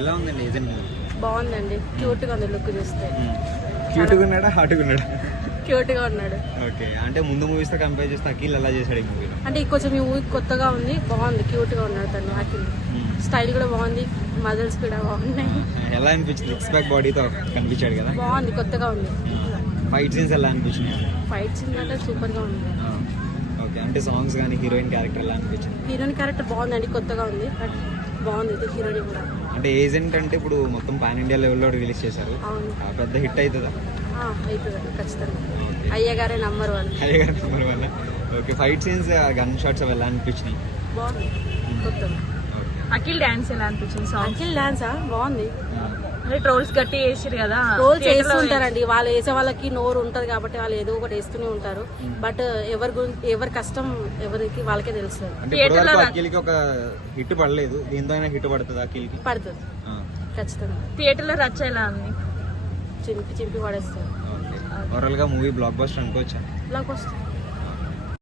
ఎలా ఉందండి ఏజెంట్? బాగుందండి, క్యూట్ గా ఉంది. లుక్ చూస్తే క్యూట్ గా ఉన్నాడా, హాట్ గా ఉన్నాడా? క్యూట్ గా ఉన్నాడు. ఓకే, అంటే ముందు మూవీస్ తో కంపేర్ చేస్తే అఖిల్ ఎలా చేశాడు ఈ మూవీ? అంటే కొంచెం ఈ మూవీ కొత్తగా ఉంది, బాగుంది, క్యూట్ గా ఉన్నాడు తను. అఖిల్ స్టైల్ కూడా బాగుంది, మజిల్స్ కూడా బాగున్నాయి. ఎలా అనిపించింది? సిక్స్ ప్యాక్ బాడీతో కనిపించాడు కదా, బాగుంది, కొత్తగా ఉంది. ఫైట్ సీన్స్ ఎలా అనిపించినాయి? ఫైట్ సీన్ అంటే సూపర్ గా ఉంది. ఓకే, అంటే సాంగ్స్ కానీ హీరోయిన్ క్యారెక్టర్ ఎలా అనిపించింది? హీరోయిన్ క్యారెక్టర్ బాగుందండి, కొత్తగా ఉంది, బట్ బాగుంది హీరోయిన్ కూడా. అంటే ఏజెంట్ అంటే ఇప్పుడు మొత్తం పాన్ ఇండియా లెవెల్లో రిలీజ్ చేశారు, పెద్ద హిట్ అవుతుందా? అవుతుందండి ఖచ్చితంగా. అయ్యగారే నంబర్ 1. అయ్యగారు number 1. Okay, fight scenes, gun shots అవి ఎలా అనిపించినాయి? బాగుంది, కొత్తగా. అఖిల్ డాన్స్ ఎలా అనిపించింది? అఖిల్ డాన్సా బాగుంది. అంటే ట్రోల్స్ గట్టి వేసారు కదా, ట్రోల్స్ వేస్తుంటారండి, వాళ్ళు వేసే వాళ్ళకి నోరు ఉంటది కాబట్టి వాళ్ళు ఏదో ఒకటి వేస్తూనే ఉంటారు. బట్ ఎవరి కష్టం ఎవరికి వాళ్ళకే తెలుసు. అఖిల్కి ఒక హిట్ పడలేదు, దీంతో అయినా హిట్ పడుతుంది అఖిల్కి? పడుతుంది ఖచ్చితంగా. థియేటర్ లో రచ్చ ఎలా ఉంది? చింపి పడేస్తారు. ఓవరాల్ గా మూవీ బ్లాక్ బస్టర్ అనుకోవచ్చా? Block buster.